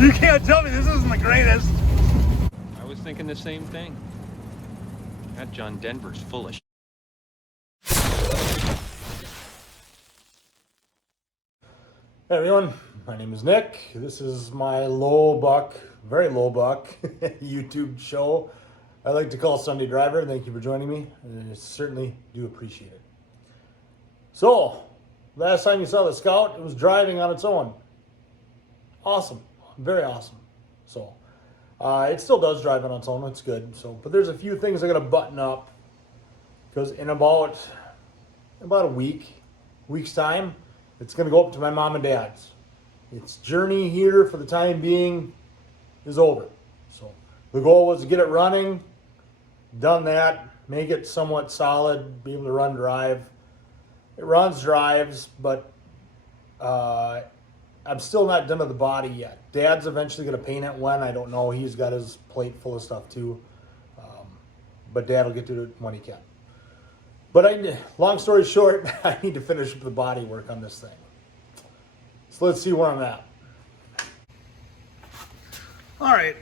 You can't tell me this isn't the greatest. I was thinking the same thing. That John Denver's full of shit. Hey everyone, my name is Nick. This is my low buck, very low buck YouTube show I like to call Sunday Driver. Thank you for joining me. I certainly do appreciate it. So, last time you saw the Scout, it was driving on its own. Awesome, very awesome. So, it still does drive on its own, it's good. So, but there's a few things I gotta button up because in about a week's time, it's going to go up to my mom and dad's. Its journey here for the time being is over. So the goal was to get it running, done that, make it somewhat solid, be able to run drive. It runs drives, but I'm still not done with the body yet. Dad's eventually going to paint it when, I don't know. He's got his plate full of stuff too. But Dad will get to it when he can. But long story short, I need to finish up the body work on this thing. So let's see where I'm at. All right.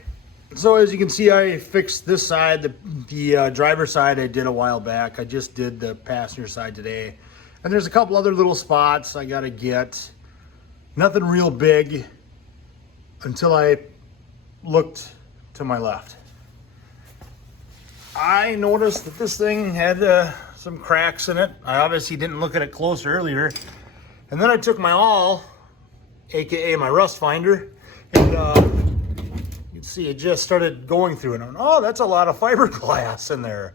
So as you can see, I fixed this side. The driver's side I did a while back. I just did the passenger side today. And there's a couple other little spots I got to get. Nothing real big until I looked to my left. I noticed that this thing had some cracks in it. I obviously didn't look at it close earlier. And then I took my awl, AKA my rust finder, and you can see it just started going through it. Oh, that's a lot of fiberglass in there.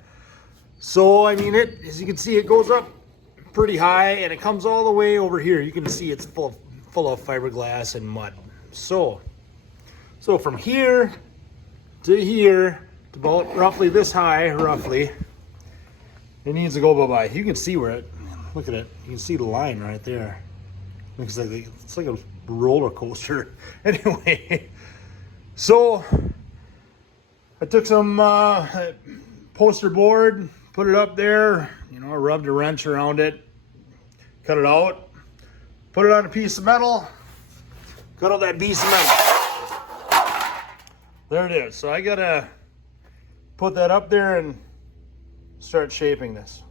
So, I mean, as you can see, it goes up pretty high and it comes all the way over here. You can see it's full of fiberglass and mud. So from here to here, to about roughly this high, roughly, it needs to go bye-bye. You can see where it, look at it. You can see the line right there. Looks like it's like a roller coaster. Anyway, so I took some poster board, put it up there. You know, I rubbed a wrench around it, cut it out, put it on a piece of metal, cut out that piece of metal. There it is. So I gotta put that up there and start shaping this.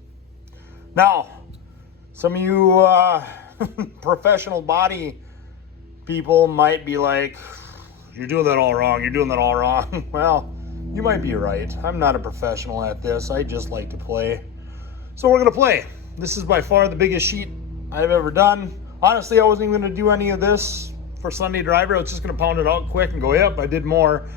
Now, some of you professional body people might be like, you're doing that all wrong, you're doing that all wrong. Well, you might be right. I'm not a professional at this. I just like to play. So we're gonna play. This is by far the biggest sheet I've ever done. Honestly, I wasn't even gonna do any of this for Sunday Driver. I was just gonna pound it out quick and go, yep, I did more.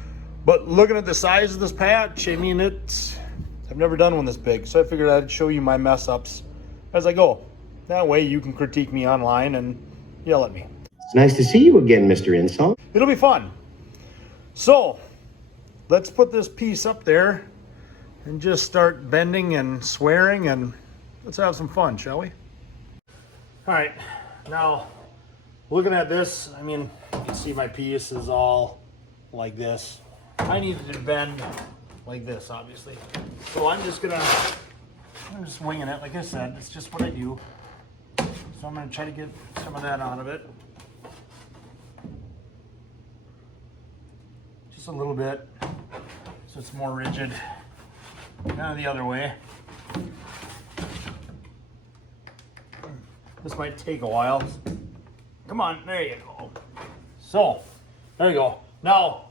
But looking at the size of this patch, I mean, I've never done one this big, so I figured I'd show you my mess ups as I go. That way you can critique me online and yell at me. It's nice to see you again, Mr. Insult. It'll be fun. So, let's put this piece up there and just start bending and swearing and let's have some fun, shall we? All right, now looking at this, I mean, you can see my piece is all like this. I needed to bend like this, obviously. So I'm just winging it. Like I said, it's just what I do. So I'm gonna try to get some of that out of it. Just a little bit, so it's more rigid. Kind of the other way. This might take a while. Come on, there you go. So, there you go. Now,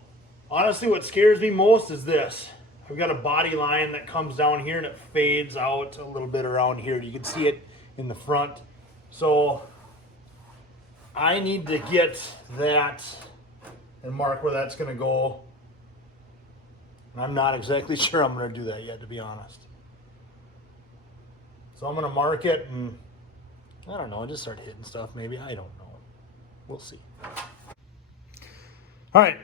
honestly, what scares me most is this. I've got a body line that comes down here and it fades out a little bit around here. You can see it in the front. So I need to get that and mark where that's going to go. And I'm not exactly sure I'm going to do that yet, to be honest. So I'm going to mark it and I don't know, just start hitting stuff maybe. I don't know. We'll see. All right.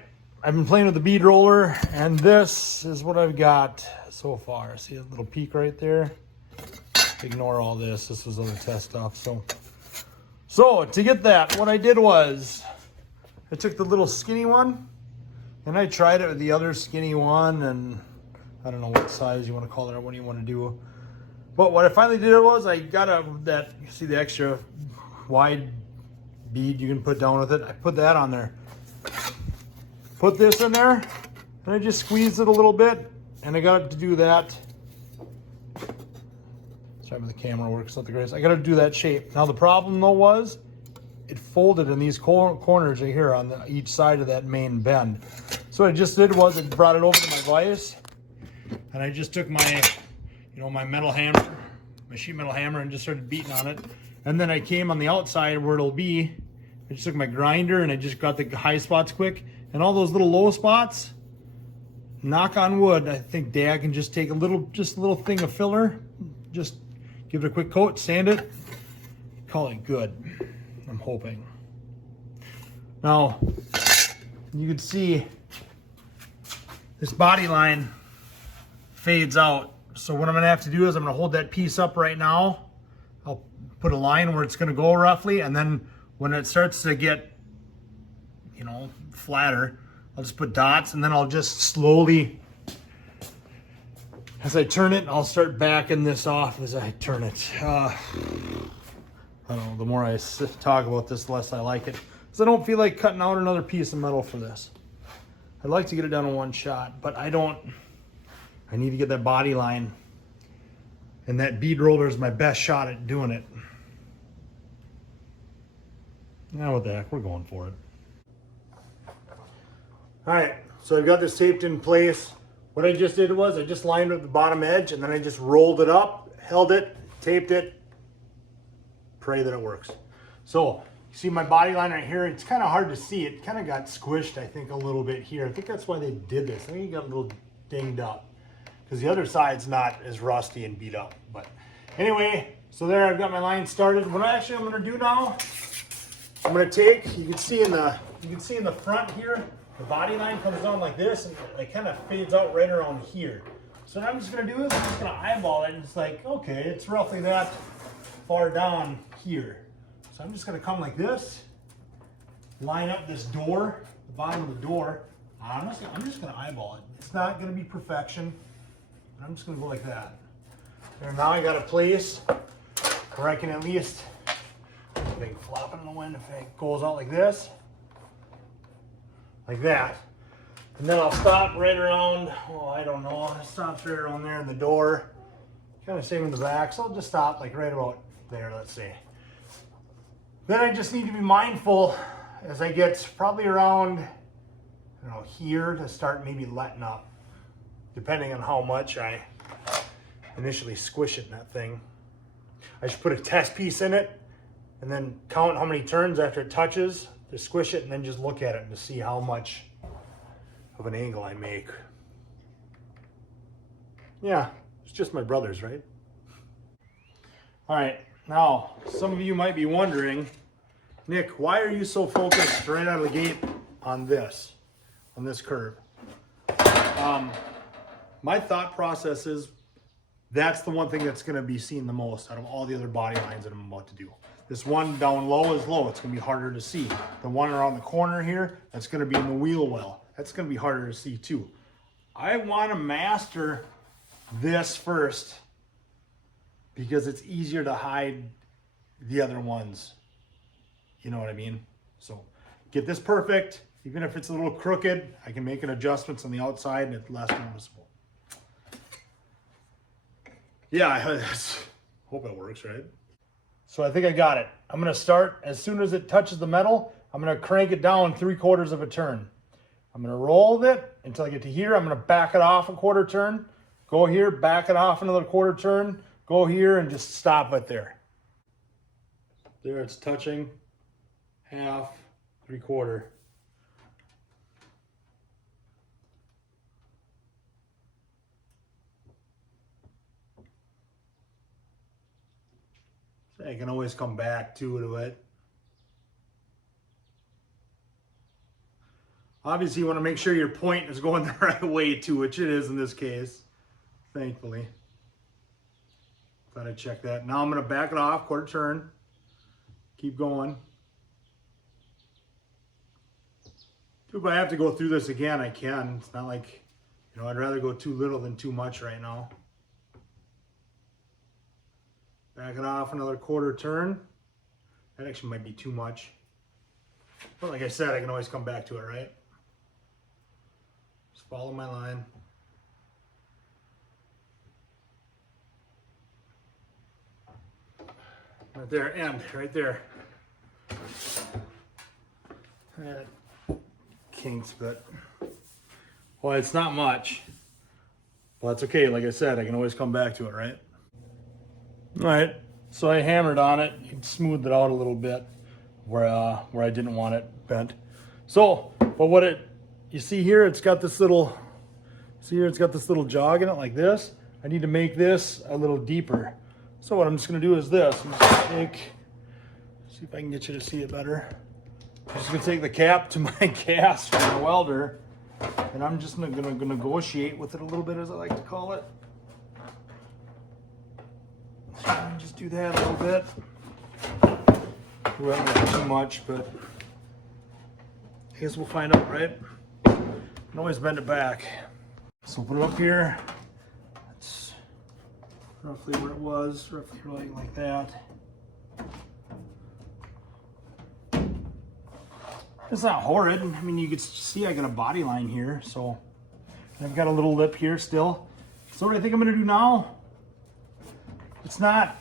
I've been playing with the bead roller, and this is what I've got so far. See a little peak right there? Ignore all this. This was other test stuff. So to get that, what I did was I took the little skinny one, and I tried it with the other skinny one, and I don't know what size you want to call it or what you want to do. But what I finally did was I got that, you see the extra wide bead you can put down with it. I put that on there. put this in there, and I just squeezed it a little bit, and I got it to do that. Sorry, the camera works not the greatest. I got to do that shape. Now the problem though was, it folded in these corners right here on each side of that main bend. So what I just did was, it brought it over to my vise, and I just took my, my metal hammer, my sheet metal hammer, and just started beating on it. And then I came on the outside where it'll be. I just took my grinder and I just got the high spots quick, and all those little low spots. Knock on wood, I think Dad can just take just a little thing of filler, just give it a quick coat, sand it, call it good. I'm hoping. Now, you can see this body line fades out. So what I'm gonna have to do is I'm gonna hold that piece up right now. I'll put a line where it's gonna go roughly, and then when it starts to get, flatter, I'll just put dots, and then I'll just slowly, as I turn it, I'll start backing this off as I turn it. I don't know, the more I talk about this, the less I like it. Because I don't feel like cutting out another piece of metal for this. I'd like to get it done in one shot, but I need to get that body line. And that bead roller is my best shot at doing it. Now what the heck, we're going for it. All right, so I've got this taped in place. What I just did was I just lined up the bottom edge, and then I just rolled it up, held it, taped it, pray that it works. So you see my body line right here, it's kind of hard to see. It kind of got squished, I think, a little bit here. I think that's why they did this. I think it got a little dinged up because the other side's not as rusty and beat up. But anyway, so there I've got my line started. What I'm gonna do now, I'm gonna take, you can see in the front here, the body line comes down like this, and it kind of fades out right around here. So what I'm just gonna do is I'm just gonna eyeball it, and it's like, okay, it's roughly that far down here. So I'm just gonna come like this, line up this door, the bottom of the door. I'm just gonna eyeball it. It's not gonna be perfection, but I'm just gonna go like that. And now I got a place where I can at least, big flopping in the wind, if it goes out like this, like that. And then I'll stop right around, I don't know, it stops right around there in the door. Kind of same in the back, so I'll just stop like right about there, let's say. Then I just need to be mindful as I get probably around, here to start maybe letting up, depending on how much I initially squish it in that thing. I should put a test piece in it and then count how many turns after it touches to squish it, and then just look at it to see how much of an angle I make. Yeah, it's just my brothers, right? All right, now some of you might be wondering, Nick, why are you so focused right out of the gate on this curve? My thought process is that's the one thing that's going to be seen the most out of all the other body lines that I'm about to do. This one down low is low. It's going to be harder to see. The one around the corner here, that's going to be in the wheel well. That's going to be harder to see too. I want to master this first because it's easier to hide the other ones. You know what I mean? So get this perfect. Even if it's a little crooked, I can make an adjustments on the outside and it's less noticeable. Yeah, I hope it works, right? So I think I got it. I'm gonna start, as soon as it touches the metal, I'm gonna crank it down 3/4 of a turn. I'm gonna roll it until I get to here. I'm gonna back it off a 1/4 turn, go here, back it off another 1/4 turn, go here, and just stop it there. There it's touching, half, 3/4. I can always come back to it. Obviously, you want to make sure your point is going the right way too, which it is in this case, thankfully. Thought I'd check that. Now I'm going to back it off, 1/4 turn. Keep going. If I have to go through this again, I can. It's not like, I'd rather go too little than too much right now. Back it off another 1/4 turn. That actually might be too much. But like I said, I can always come back to it, right? follow my line. Right there, end, right there. That kinks, but well, it's not much. Well, that's okay. Like I said, I can always come back to it, right? All right. So I hammered on it, smoothed it out a little bit where I didn't want it bent. So, but what you see here, it's got this little. See here, it's got this little jog in it like this. I need to make this a little deeper. So what I'm just gonna do is this. I'm just gonna take. See if I can get you to see it better. I'm just gonna take the cap to my gas from the welder, and I'm just gonna negotiate with it a little bit, as I like to call it. So just do that a little bit. We won't make too much, but I guess we'll find out, right? You can always bend it back. So put it up here. That's roughly where it was, roughly like that. It's not horrid. I mean, you can see I got a body line here, so I've got a little lip here still. So what I think I'm gonna do now, it's not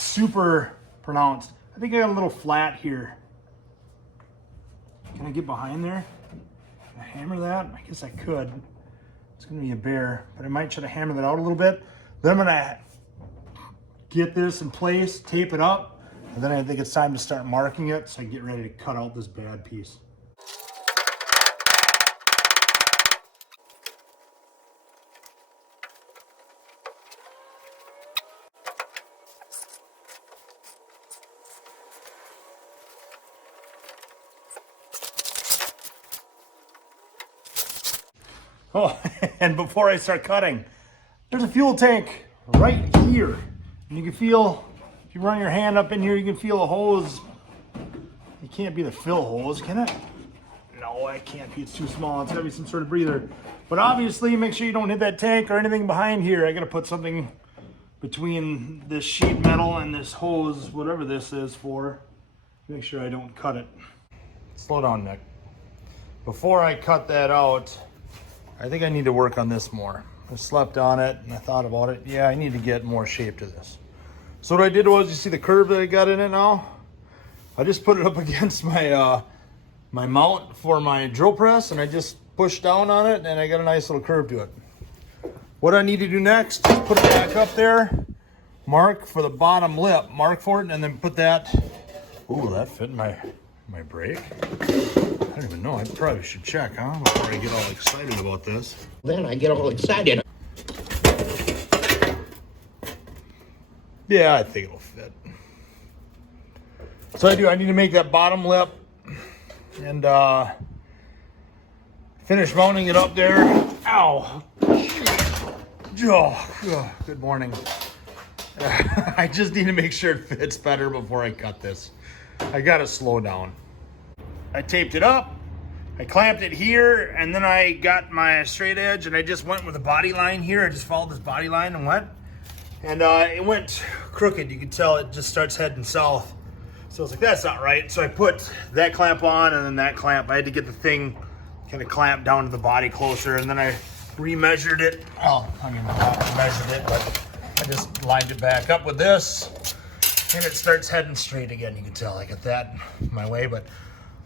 super pronounced. I think I got a little flat here. Can I get behind there? Can I hammer that? I guess I could. It's gonna be a bear, but I might try to hammer that out a little bit. Then I'm gonna get this in place, tape it up, and then I think it's time to start marking it so I can get ready to cut out this bad piece. Oh, and before I start cutting, there's a fuel tank right here. And you can feel, if you run your hand up in here, you can feel a hose. It can't be the fill hose, can it? No, it can't be. It's too small. It's gotta be some sort of breather. But obviously, make sure you don't hit that tank or anything behind here. I gotta put something between this sheet metal and this hose, whatever this is for. Make sure I don't cut it. Slow down, Nick. Before I cut that out, I think I need to work on this more. I slept on it and I thought about it. Yeah, I need to get more shape to this. So what I did was, you see the curve that I got in it now? I just put it up against my my mount for my drill press, and I just pushed down on it, and I got a nice little curve to it. What I need to do next is put it back up there, mark for the bottom lip, mark for it, and then put that. Ooh, that fit my brake. I don't even know. I probably should check, huh? Before I get all excited about this. Then I get all excited. Yeah, I think it'll fit. So I need to make that bottom lip and finish mounting it up there. Ow. Oh, good morning. I just need to make sure it fits better before I cut this. I gotta slow down. I taped it up, I clamped it here, and then I got my straight edge, and I just went with a body line here. I just followed this body line and went. And it went crooked. You can tell it just starts heading south. So I was like, that's not right. So I put that clamp on and then that clamp. I had to get the thing kind of clamped down to the body closer, and then I remeasured it. Well, I mean, not measured it, but I just lined it back up with this, and it starts heading straight again. You can tell I got that my way, but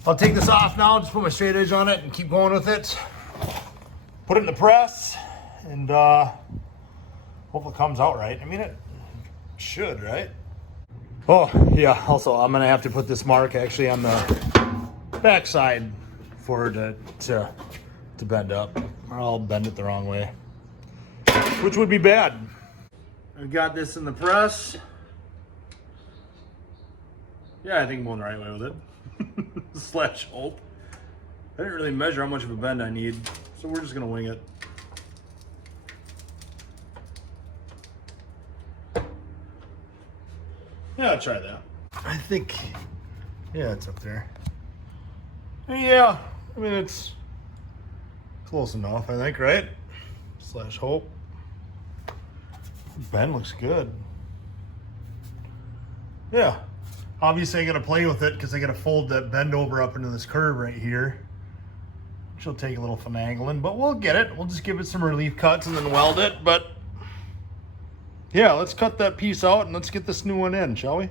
I'll take this off now, just put my straight edge on it and keep going with it. Put it in the press, and hope it comes out right. I mean, it should, right? Oh, yeah, also I'm gonna have to put this mark actually on the back side for it to bend up, or I'll bend it the wrong way, which would be bad. I've got this in the press. Yeah, I think I'm going the right way with it. Slash hope. I didn't really measure how much of a bend I need, so we're just gonna wing it. Yeah, I'll try that. I think, yeah, it's up there. Yeah, I mean, it's close enough, I think, right? Slash hope. Bend looks good. Yeah. Obviously I gotta play with it because I gotta fold that bend over up into this curve right here. She'll take a little finagling, but we'll get it. We'll just give it some relief cuts and then weld it. But yeah, let's cut that piece out and let's get this new one in, shall we?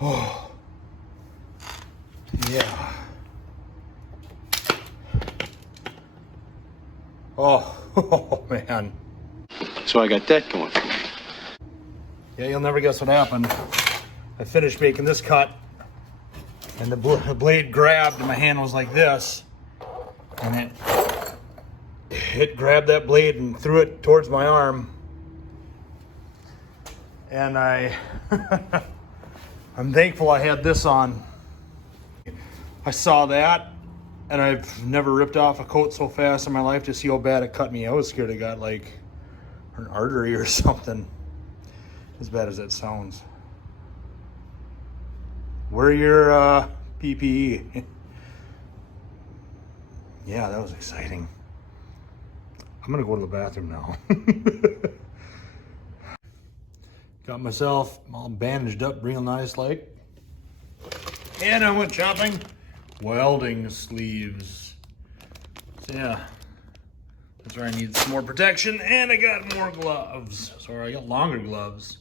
Oh, yeah. Oh, man. So I got that going for me. Yeah, you'll never guess what happened. I finished making this cut, and the blade grabbed, and my hand was like this, and it grabbed that blade and threw it towards my arm. And I'm thankful I had this on. I saw that, and I've never ripped off a coat so fast in my life to see how bad it cut me. I was scared it got like an artery or something. As bad as that sounds. Wear your PPE. Yeah, that was exciting. I'm gonna go to the bathroom now. Got myself all bandaged up real nice like. And I went shopping. Welding sleeves. So yeah, that's where I need some more protection. And I got more gloves. So I got longer gloves.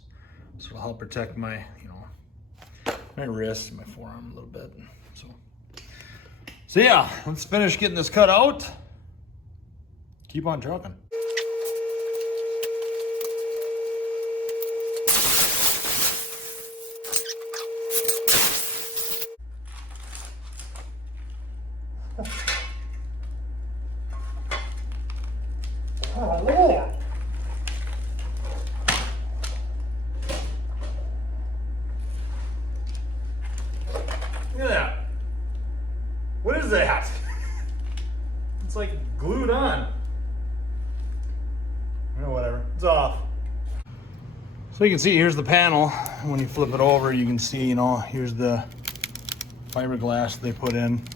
So it'll help protect my, my wrist and my forearm a little bit. So yeah, let's finish getting this cut out. Keep on trucking. Oh, Lord. Look at that. What is that? It's like glued on. Oh, whatever. It's off. So you can see here's the panel. When you flip it over, you can see, here's the fiberglass they put in.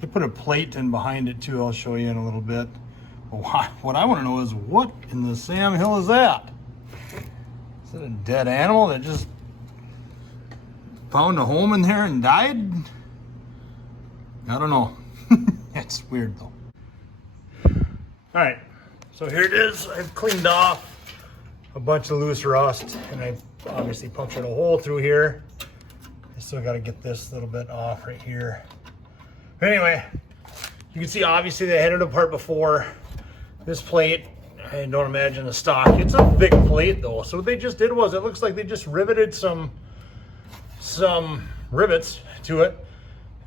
They put a plate in behind it too. I'll show you in a little bit. But what I want to know is what in the Sam Hill is that? Is it a dead animal that just found a home in there and died? I don't know. It's weird though. All right, so here it is. I've cleaned off a bunch of loose rust, and I've obviously punctured a hole through here. I still got to get this little bit off right here. But anyway, you can see obviously they had it apart before. This plate, I don't imagine the stock. It's a big plate though. So what they just did was, it looks like they just riveted some rivets to it.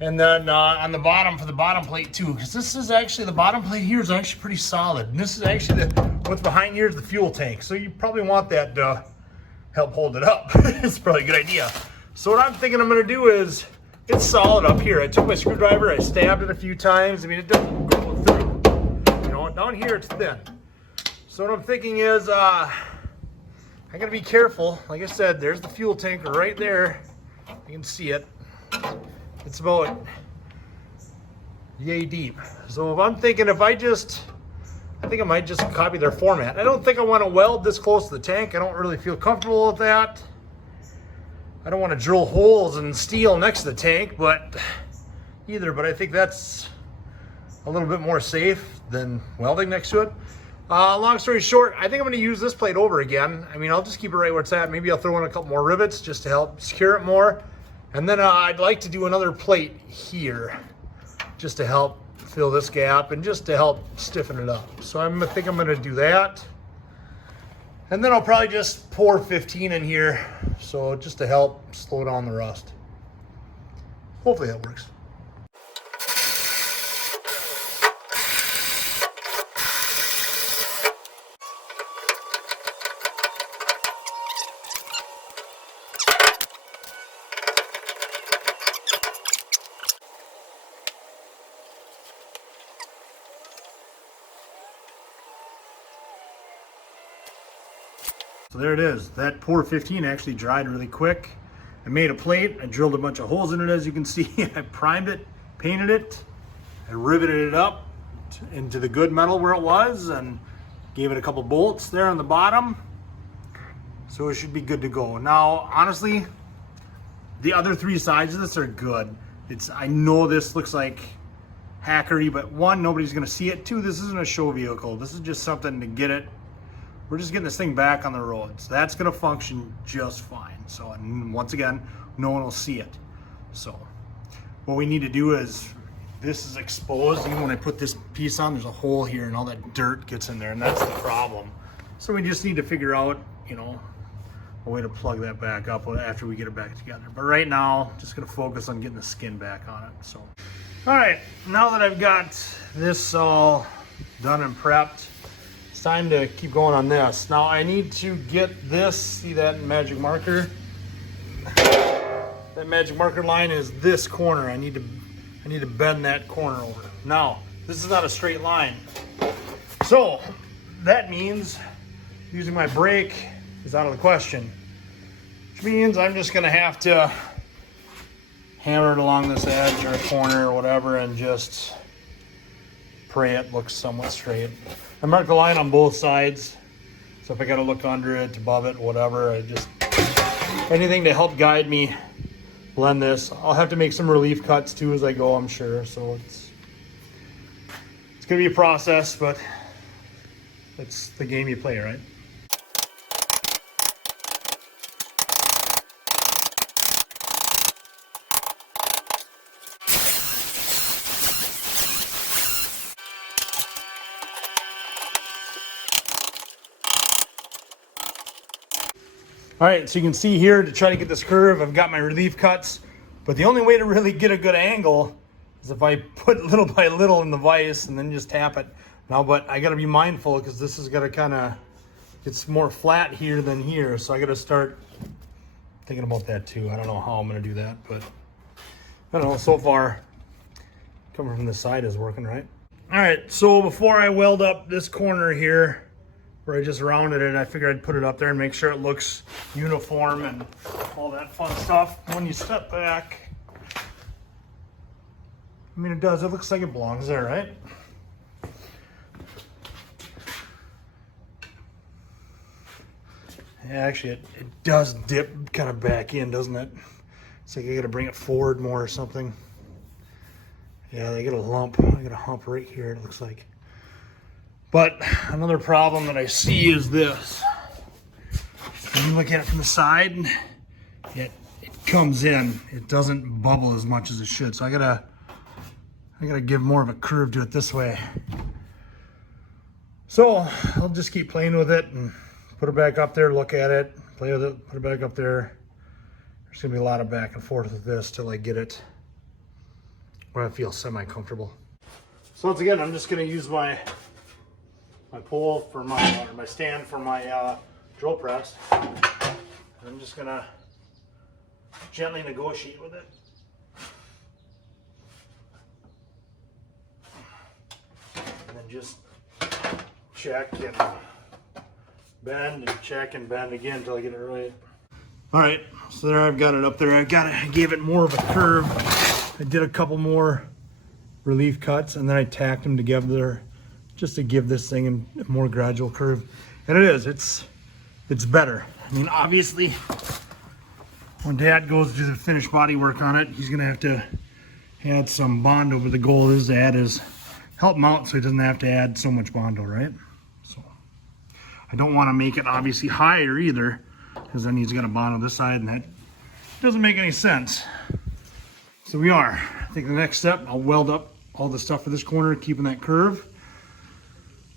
And then on the bottom, for the bottom plate too, because this is actually, the bottom plate here is actually pretty solid. And this is actually, what's behind here is the fuel tank. So you probably want that to help hold it up. It's probably a good idea. So what I'm thinking I'm gonna do is, it's solid up here. I took my screwdriver, I stabbed it a few times. I mean, it doesn't go through. Down here it's thin. So what I'm thinking is, I gotta be careful. Like I said, there's the fuel tank right there. You can see it. It's about yay deep. So if I'm thinking, I think I might just copy their format. I don't think I want to weld this close to the tank. I don't really feel comfortable with that. I don't want to drill holes in steel next to the tank, but I think that's a little bit more safe than welding next to it. Long story short, I think I'm going to use this plate over again. I mean, I'll just keep it right where it's at. Maybe I'll throw in a couple more rivets just to help secure it more. And then I'd like to do another plate here just to help fill this gap and just to help stiffen it up. So I think I'm going to do that. And then I'll probably just pour 15 in here, so just to help slow down the rust. Hopefully that works. So there it is. That pour 15 actually dried really quick. I made a plate. I drilled a bunch of holes in it, as you can see. I primed it, painted it. I riveted it up into the good metal where it was and gave it a couple bolts there on the bottom. So it should be good to go. Now, honestly, the other 3 sides of this are good. I know this looks like hackery, but 1, nobody's gonna see it. 2, this isn't a show vehicle. This is just something to get it. We're just getting this thing back on the road. So that's gonna function just fine. So, and once again, no one will see it. So what we need to do is, this is exposed. Even when I put this piece on, there's a hole here and all that dirt gets in there, and that's the problem. So we just need to figure out, you know, a way to plug that back up after we get it back together. But right now, just gonna focus on getting the skin back on it. So, all right, now that I've got this all done and prepped, it's time to keep going on this. Now I need to get this, see that magic marker? That magic marker line is this corner. I need to bend that corner over. Now, this is not a straight line. So that means using my brake is out of the question, which means I'm just gonna have to hammer it along this edge or a corner or whatever and just pray it looks somewhat straight. I marked the line on both sides, so if I gotta look under it, above it, whatever, anything to help guide me blend this. I'll have to make some relief cuts too as I go, I'm sure, so it's gonna be a process, but that's the game you play, right? All right, so you can see here to try to get this curve, I've got my relief cuts, but the only way to really get a good angle is if I put little by little in the vise and then just tap it. Now, but I gotta be mindful because this is gonna kinda, it's more flat here than here, so I gotta start thinking about that too. I don't know how I'm gonna do that, but I don't know, so far, coming from the side is working, right? All right, so before I weld up this corner here, where I just rounded it, I figured I'd put it up there and make sure it looks uniform and all that fun stuff. When you step back, I mean, it does, it looks like it belongs there, right? Yeah, actually, it does dip kind of back in, doesn't it? It's like I gotta bring it forward more or something. Yeah, I got a lump, I got a hump right here, it looks like. But another problem that I see is this. When you look at it from the side, it comes in. It doesn't bubble as much as it should. So I gotta give more of a curve to it this way. So I'll just keep playing with it and put it back up there, look at it, play with it, put it back up there. There's gonna be a lot of back and forth with this till I get it where I feel semi-comfortable. So once again, I'm just gonna use my pole for my stand for my drill press. I'm just gonna gently negotiate with it. And then just check and bend and check and bend again until I get it right. All right, so there I've got it up there. I gave it more of a curve. I did a couple more relief cuts and then I tacked them together just to give this thing a more gradual curve. And it is, it's better. I mean, obviously, when Dad goes to do the finished body work on it, he's gonna have to add some Bondo, but the goal is to help him out so he doesn't have to add so much Bondo, right? So, I don't wanna make it obviously higher either, because then he's got a Bondo this side and that doesn't make any sense. So we are. I think the next step, I'll weld up all the stuff for this corner, keeping that curve.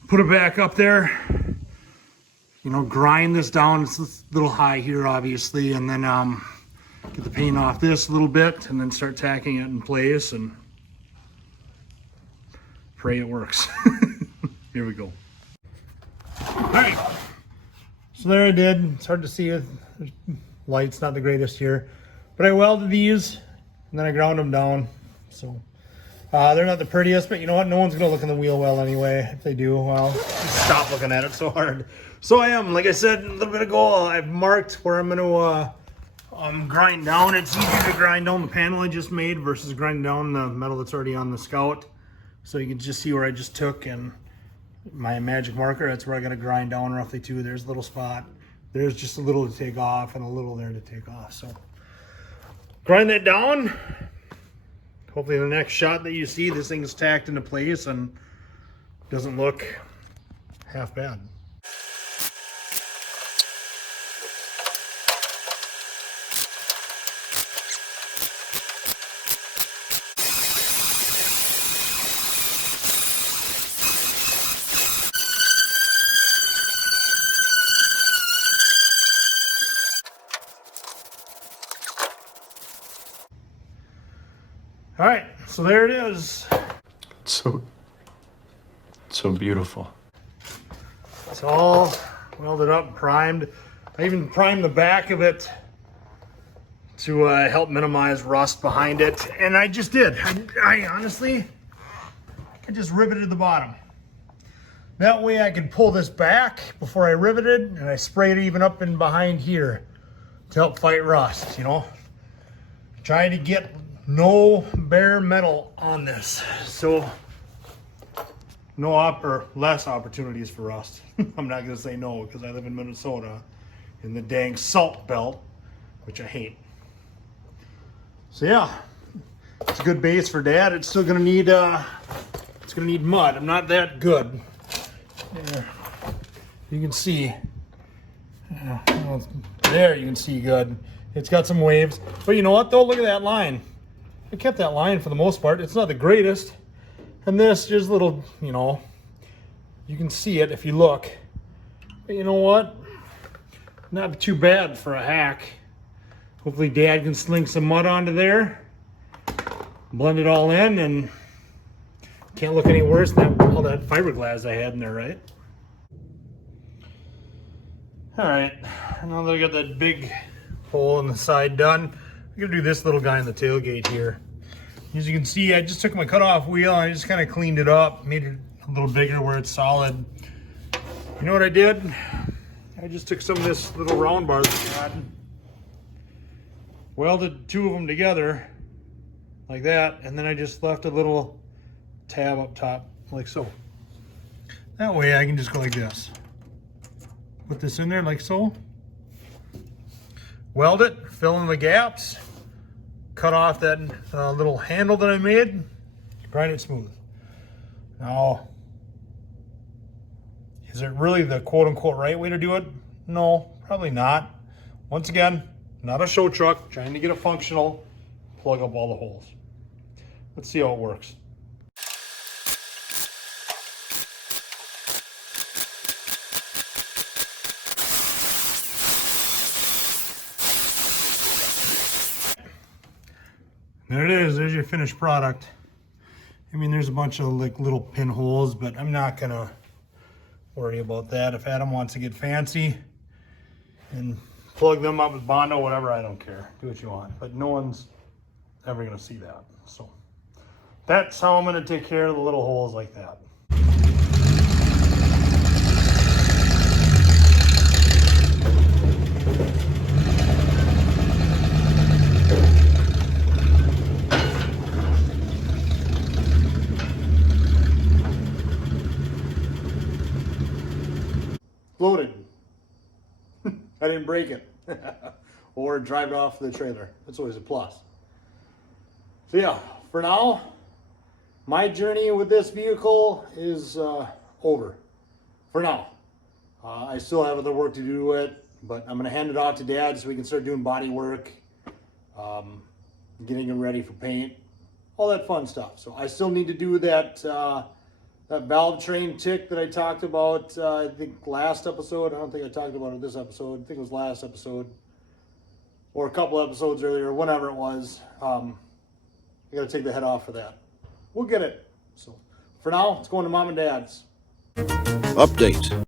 Put it back up there, you know, grind this down. It's a little high here, obviously, and then get the paint off this a little bit and then start tacking it in place and pray it works. Here we go. All right, so there I did. It's hard to see it. Light's not the greatest here, but I welded these and then I ground them down. So they're not the prettiest, but you know what? No one's gonna look in the wheel well anyway. If they do, well, stop looking at it so hard. So I am, like I said a little bit ago, I've marked where I'm gonna grind down. It's easier to grind down the panel I just made versus grinding down the metal that's already on the Scout. So you can just see where I just took and my magic marker, that's where I'm gonna grind down roughly to. There's a little spot. There's just a little to take off and a little there to take off. So grind that down. Hopefully the next shot that you see, this thing's tacked into place and doesn't look half bad. All right, so there it is. So beautiful. It's all welded up, primed. I even primed the back of it to help minimize rust behind it. And I just did. I honestly, I just riveted the bottom. That way I could pull this back before I riveted, and I sprayed it even up and behind here to help fight rust, you know. Trying to get no bare metal on this. So less opportunities for rust. I'm not gonna say no because I live in Minnesota in the dang salt belt, which I hate. So yeah, it's a good base for Dad. It's still gonna need mud. I'm not that good. Yeah. You can see. There you can see good. It's got some waves. But you know what though? Look at that line. I kept that line for the most part. It's not the greatest. And this, just little, you know, you can see it if you look. But you know what? Not too bad for a hack. Hopefully Dad can sling some mud onto there. Blend it all in, and can't look any worse than all that fiberglass I had in there, right? All right, now that I got that big hole in the side done, I'm gonna do this little guy in the tailgate here. As you can see, I just took my cutoff wheel and I just kind of cleaned it up, made it a little bigger where it's solid. You know what I did? I just took some of this little round bar that I got, welded two of them together like that, and then I just left a little tab up top like so. That way I can just go like this. Put this in there like so. Weld it, fill in the gaps, cut off that little handle that I made, grind it smooth. Now, is it really the quote-unquote right way to do it? No, probably not. Once again, not a show truck, trying to get it functional, plug up all the holes. Let's see how it works. There it is, there's your finished product. I mean, there's a bunch of like little pinholes, but I'm not gonna worry about that. If Adam wants to get fancy and plug them up with Bondo, whatever, I don't care. Do what you want, but no one's ever gonna see that. So that's how I'm gonna take care of the little holes like that. Loaded. I didn't break it or drive it off the trailer. That's always a plus. So yeah, for now, my journey with this vehicle is over. For now. I still have other work to do to it, but I'm going to hand it off to Dad so we can start doing body work, getting it ready for paint, all that fun stuff. So I still need to do that that valve train tick that I talked about, I think last episode. I don't think I talked about it this episode. I think it was last episode or a couple episodes earlier, whenever it was. I got to take the head off for that. We'll get it. So for now, it's going to Mom and Dad's. Update.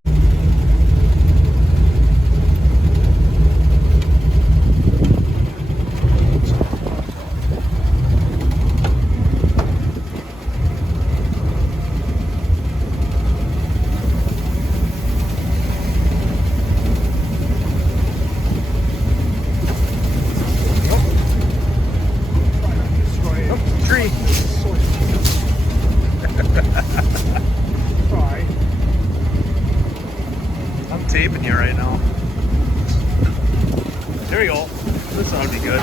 Tree. taping you right now. There we go. This ought to be good.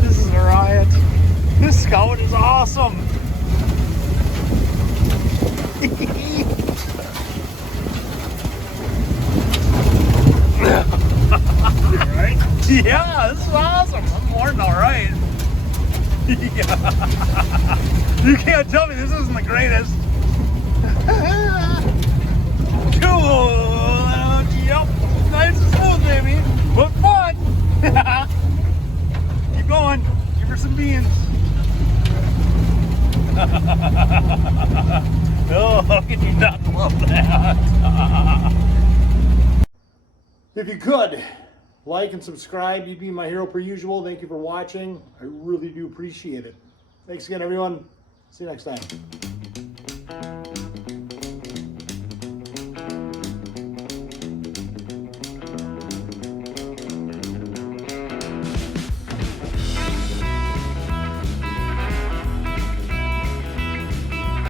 This is a riot. This Scout is awesome. Right? Yeah, this is awesome. I'm more than alright. Yeah. You can't tell me this isn't the greatest. Cool. Yep. Nice and smooth, baby. But fun. Keep going. Give her some beans. Oh, how can you not love that? If you could, like and subscribe. You'd be my hero per usual. Thank you for watching. I really do appreciate it. Thanks again, everyone. See you next time.